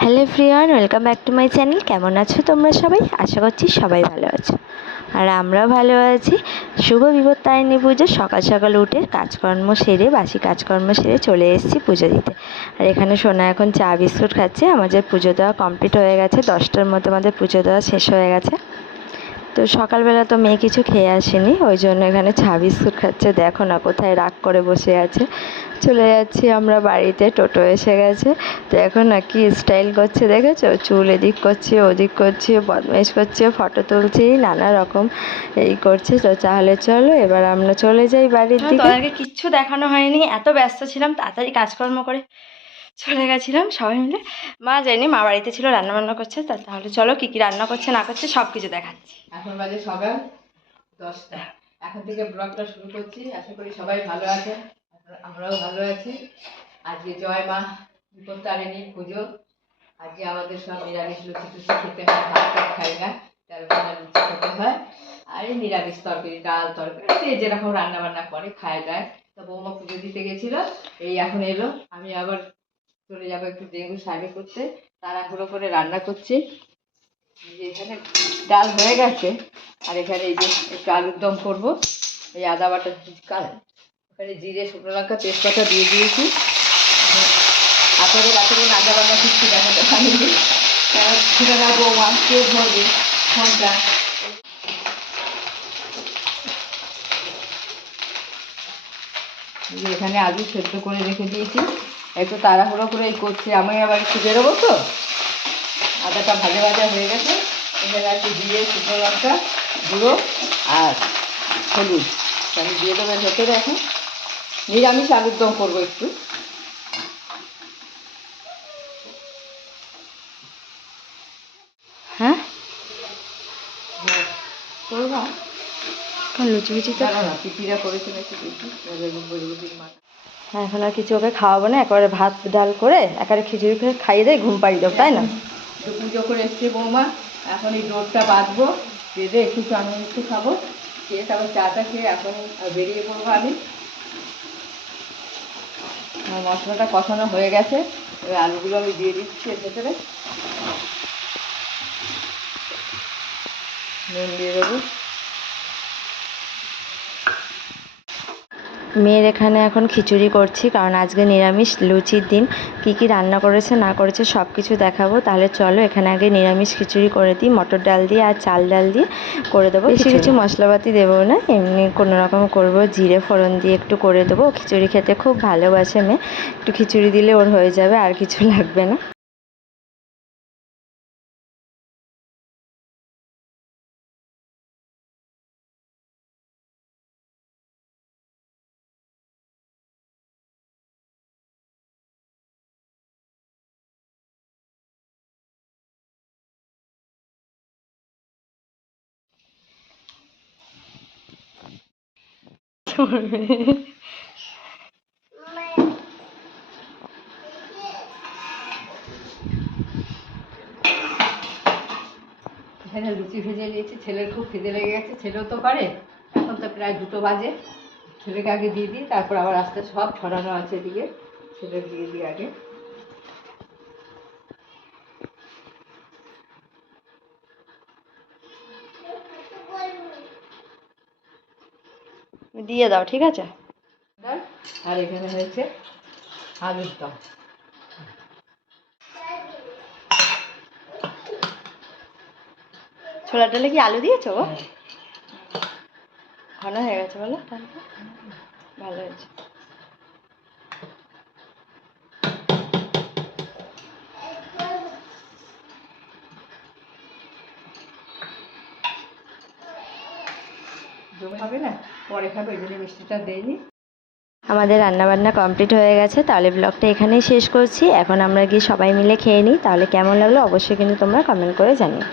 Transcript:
Hello everyone, welcome back to my channel. কেমন আছো তোমরা সবাই? আশা করছি সবাই ভালো আছো, আর আমরাও ভালো আছি। শুভ বিপত্তারিণী পুজো। সকাল সকাল উঠে কাজকর্ম সেরে, বাসি কাজকর্ম সেরে চলে এসেছি পুজো দিতে। আর এখানে সোনা এখন চা বিস্কুট খাচ্ছে। আমাদের পুজো দেওয়া কমপ্লিট হয়ে গেছে, 10টার মধ্যে আমাদের পুজো দেওয়া শেষ হয়ে গেছে। তো সকালবেলা তো মেয়ে কিছু খেয়ে আসেনি, ওই জন্য এখানে চা বিস্কুট খাচ্ছে। দেখো না কোথায় রাগ করে বসে আছে। চলে যাচ্ছি আমরা বাড়িতে, টোটো এসে গেছে। তো এখন না কি স্টাইল করছে দেখেছো? চুল এদিক করছে, ওদিক করছে, বদমাইশ করছে, ফটো তুলছে, নানা রকম এই করছে। তো তাহলে চলো এবার আমরা চলে যাই বাড়ির দিকে। তোমাদেরকে কিচ্ছু দেখানো হয়নি, এত ব্যস্ত ছিলাম, তাড়াতাড়ি কাজকর্ম করে চলে গেছিলাম সবাই মিলে। মা যায়নি, মা বাড়িতে ছিল, রান্নাবান্না করছে। তাহলে চলো কী কী রান্না করছে না করছে সব কিছু দেখাচ্ছি। এখন বাজে সকাল 10টা। এখন থেকে ব্লগটা শুরু করছি। আশা করি সবাই ভালো আছে, আমরাও ভালো আছি। আজকে জয় মা বিপত্তারিণী পুজো। আজকে আমাদের সব নিরামিষ লুচি টুচি খেতে হয়, ভাত টাত খাই না, তেরোটা লুচি খেতে হয়। আর এই নিরামিষ তরকারি, ডাল তরকারি যেরকম রান্না বান্না করে খায় দেয়। তো বৌমা পুজো দিতে গেছিল, এই এখন এলো। আমি আবার চলে যাবো একটু ডেঙ্গু সার্ভে করতে, তাড়াহুড়ো করে রান্না করছি। এখানে ডাল হয়ে গেছে, আর এখানে এই যে একটু আলুর দম করবো। এই আদা বাটা, ওখানে জিরে, শুকনো লঙ্কা, তেজপাতা দিয়ে দিয়েছি। আপনাদের রাতে রান্না বান্না কিছু দেখাতে পারিনি, ছেলে না বৌমা কে ধরবে ফোনটা। এখানে আলু সেদ্ধ করে রেখে দিয়েছি, একটু তাড়াহুড়ো করে করছি। আমি আবার একটু বেরোবো তো। আদাটা ভাজা ভাজা হয়ে গেছে, এখানে একটু জিরে, শুকনো লঙ্কা গুঁড়ো আর হলুদ আমি দিয়ে দেবো ভেতরে। এখন নিরামিষ আলুর দম করবো একটু। হ্যাঁ করবো লুচি লুচি তো না, পিপিরা করেছে নাকি দেখি। হ্যাঁ, এখন আর কিছু ওকে খাওয়াবো না, একেবারে ভাত ডাল করে একেবারে খিচুড়ি করে খাইয়ে দেয়, ঘুম পাড়িয়ে দেবো, তাই না? তো পুজো করে এসছে বৌমা, এখন এই ডোরটা বাঁধবো, বেঁধে একটু আমি একটু খাবো, খেয়ে তারপর চাটা খেয়ে এখন বেরিয়ে পড়বো আমি। আমার মশলাটা কষানো হয়ে গেছে, এবার আলুগুলো আমি দিয়ে দিচ্ছি এর ভেতরে, নুন দিয়ে দেবো। মেয়ের এখানে এখন খিচুড়ি করছি, কারণ আজকে নিরামিষ লুচির দিন। কি কি রান্না করেছে না করেছে সব কিছু দেখাবো। তাহলে চলো এখানে আগে নিরামিষ খিচুড়ি করে দিই, মটর ডাল দিয়ে আর চাল ডাল দিয়ে করে দেবো। বেশি কিছু মশলাপাতি দেবো না, এমনি কোনো রকম করবো, জিরে ফোড়ন দিয়ে একটু করে দেবো। খিচুড়ি খেতে খুব ভালোবাসে মেয়ে, একটু খিচুড়ি দিলে ওর হয়ে যাবে, আর কিছু লাগবে না। এখানে লুচি ভেজে নিয়েছি, ছেলের খুব খিদে লেগে গেছে, ছেলেও তো করে। এখন তো প্রায় 2টো বাজে, ছেলেকে আগে দিয়ে দিই, তারপর আবার আস্তে সব ছড়ানো আছে এদিকে, ছেলের দিয়ে দিই আগে। দিয়ে দাও, ঠিক আছে। আর এখানে হয়েছে আলুর দম। ছোলার ডালে কি আলু দিয়েছো? ঘন হয়ে গেছে বলো, ভালো হয়েছে। জমে হবে না, পরে খাবে, ওই জন্য মিষ্টিটা দেয়নি। আমাদের রান্নাবান্না কমপ্লিট হয়ে গেছে, তাহলে ব্লগটা এখানেই শেষ করছি। এখন আমরা গিয়ে সবাই মিলে খেয়ে নিই। তাহলে কেমন লাগলো অবশ্যই কিন্তু তোমরা কমেন্ট করে জানিও।